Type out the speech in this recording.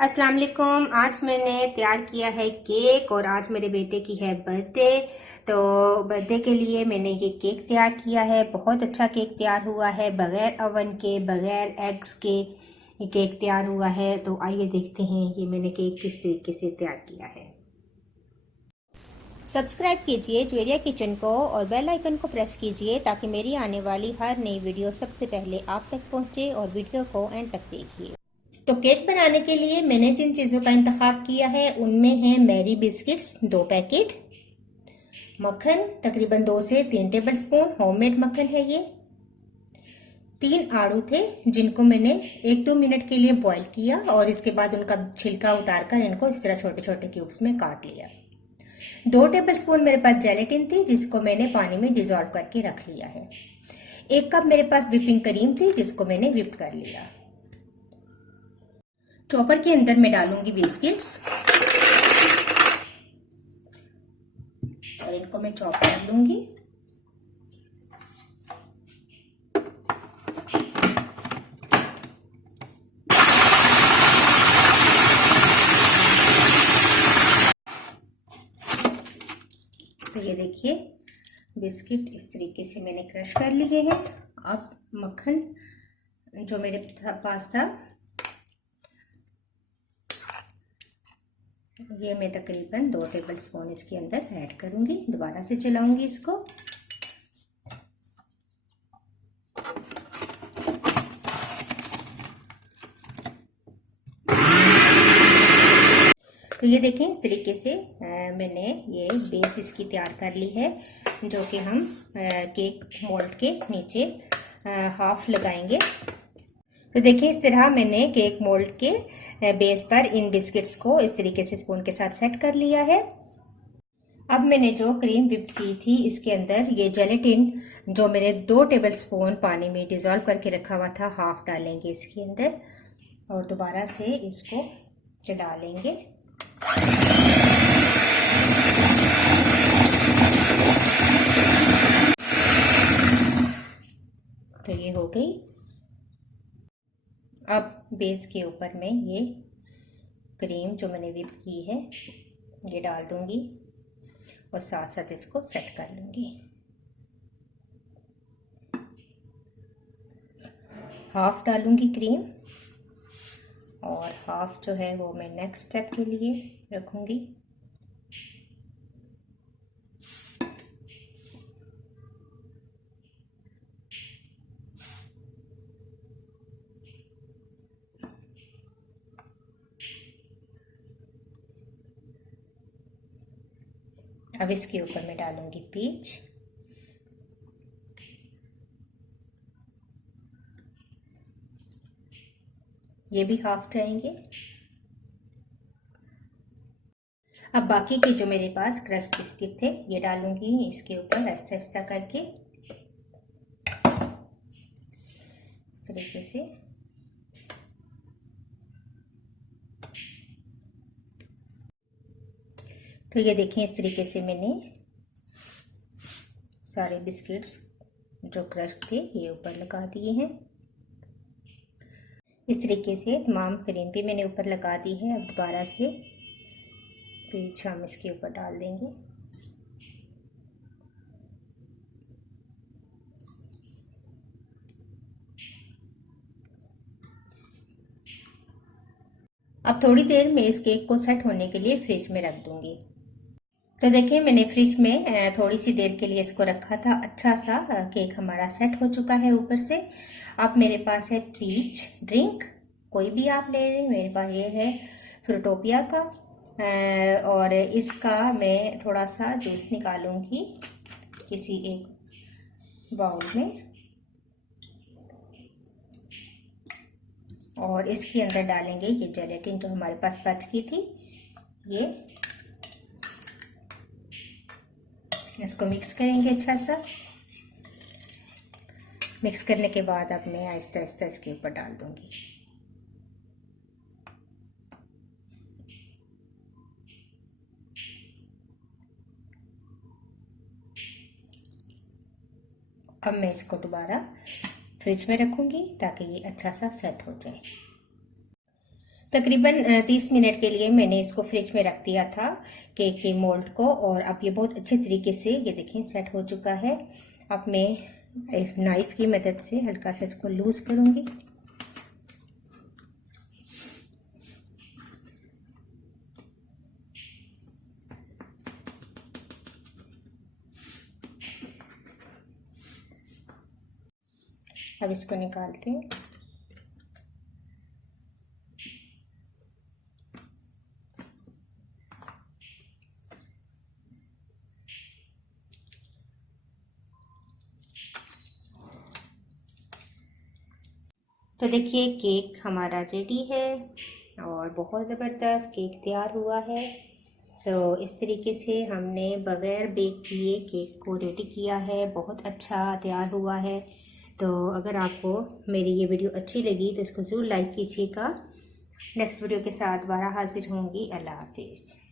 अस्सलाम वालेकुम। आज मैंने तैयार किया है केक और आज मेरे बेटे की है बर्थडे। तो बर्थडे के लिए मैंने ये केक तैयार किया है। बहुत अच्छा केक तैयार हुआ है, बग़ैर ओवन के, बग़ैर एग्स के ये केक तैयार हुआ है। तो आइए देखते हैं ये मैंने केक किस तरीके से तैयार किया है। सब्सक्राइब कीजिए ज्वेरिया किचन को और बेल आइकन को प्रेस कीजिए ताकि मेरी आने वाली हर नई वीडियो सबसे पहले आप तक पहुंचे और वीडियो को एंड तक देखिए। तो केक बनाने के लिए मैंने जिन चीज़ों का इंतखाब किया है उनमें है मैरी बिस्किट्स 2 पैकेट, मक्खन तकरीबन 2 से 3 टेबलस्पून होममेड मक्खन है ये, 3 आड़ू थे जिनको मैंने 1-2 मिनट के लिए बॉईल किया और इसके बाद उनका छिलका उतारकर इनको इस तरह छोटे छोटे क्यूब्स में काट लिया। 2 टेबलस्पून मेरे पास जेलेटिन थी जिसको मैंने पानी में डिजोल्व करके रख लिया है। 1 कप मेरे पास व्हिपिंग क्रीम थी जिसको मैंने व्हिप कर लिया। चॉपर के अंदर मैं डालूंगी बिस्किट्स और इनको मैं चॉप कर लूंगी। तो ये देखिए बिस्किट इस तरीके से मैंने क्रश कर लिए हैं। अब मक्खन जो मेरे पास था ये मैं तकरीबन 2 टेबलस्पून इसके अंदर ऐड करूंगी। दोबारा से चलाऊंगी इसको। तो ये देखें इस तरीके से मैंने ये बेस इसकी तैयार कर ली है जो कि हम केक मोल्ड के नीचे हाफ लगाएंगे। तो देखिए इस तरह मैंने केक मोल्ड के बेस पर इन बिस्किट्स को इस तरीके से स्पून के साथ सेट कर लिया है। अब मैंने जो क्रीम व्हिप की थी इसके अंदर ये जेलेटिन जो मैंने 2 टेबलस्पून पानी में डिज़ोल्व करके रखा हुआ था हाफ डालेंगे इसके अंदर और दोबारा से इसको चला लेंगे। तो ये हो गई। अब बेस के ऊपर मैं ये क्रीम जो मैंने व्हिप की है ये डाल दूंगी और साथ साथ इसको सेट कर लूंगी। हाफ डालूंगी क्रीम और हाफ जो है वो मैं नेक्स्ट स्टेप के लिए रखूंगी। अब इसके ऊपर मैं डालूंगी पीच। ये भी हाफ जाएंगे। अब बाकी के जो मेरे पास क्रश्ड बिस्किट थे ये डालूंगी इसके ऊपर ऐसा ऐसा करके इस तरीके से। तो ये देखें इस तरीके से मैंने सारे बिस्किट्स जो क्रश्ड थे ये ऊपर लगा दिए हैं। इस तरीके से तमाम क्रीम भी मैंने ऊपर लगा दी है। अब दोबारा से पीच हम इसके ऊपर डाल देंगे। अब थोड़ी देर में इस केक को सेट होने के लिए फ्रिज में रख दूंगी। तो देखिए मैंने फ्रिज में थोड़ी सी देर के लिए इसको रखा था। अच्छा सा केक हमारा सेट हो चुका है ऊपर से। अब मेरे पास है पीच ड्रिंक, कोई भी आप ले लें। मेरे पास ये है फ्रूटोपिया का और इसका मैं थोड़ा सा जूस निकालूंगी किसी एक बाउल में और इसके अंदर डालेंगे ये जेलेटिन जो हमारे पास बच गई थी। ये इसको मिक्स करेंगे अच्छा सा। मिक्स करने के बाद अब मैं आहिस्ता आहिस्ता इसके ऊपर डाल दूंगी। अब मैं इसको दोबारा फ्रिज में रखूंगी ताकि ये अच्छा सा सेट हो जाए। तकरीबन 30 मिनट के लिए मैंने इसको फ्रिज में रख दिया था केक के मोल्ड को, और अब ये बहुत अच्छे तरीके से ये देखें सेट हो चुका है। अब मैं एक नाइफ की मदद से हल्का सा इसको लूज़ करूँगी। अब इसको निकालते हैं। तो देखिए केक हमारा रेडी है और बहुत ज़बरदस्त केक तैयार हुआ है। तो इस तरीके से हमने बग़ैर बेक किए केक को रेडी किया है, बहुत अच्छा तैयार हुआ है। तो अगर आपको मेरी ये वीडियो अच्छी लगी तो इसको ज़रूर लाइक कीजिएगा। नेक्स्ट वीडियो के साथ दोबारा हाजिर होंगी। अल्लाह हाफिज़।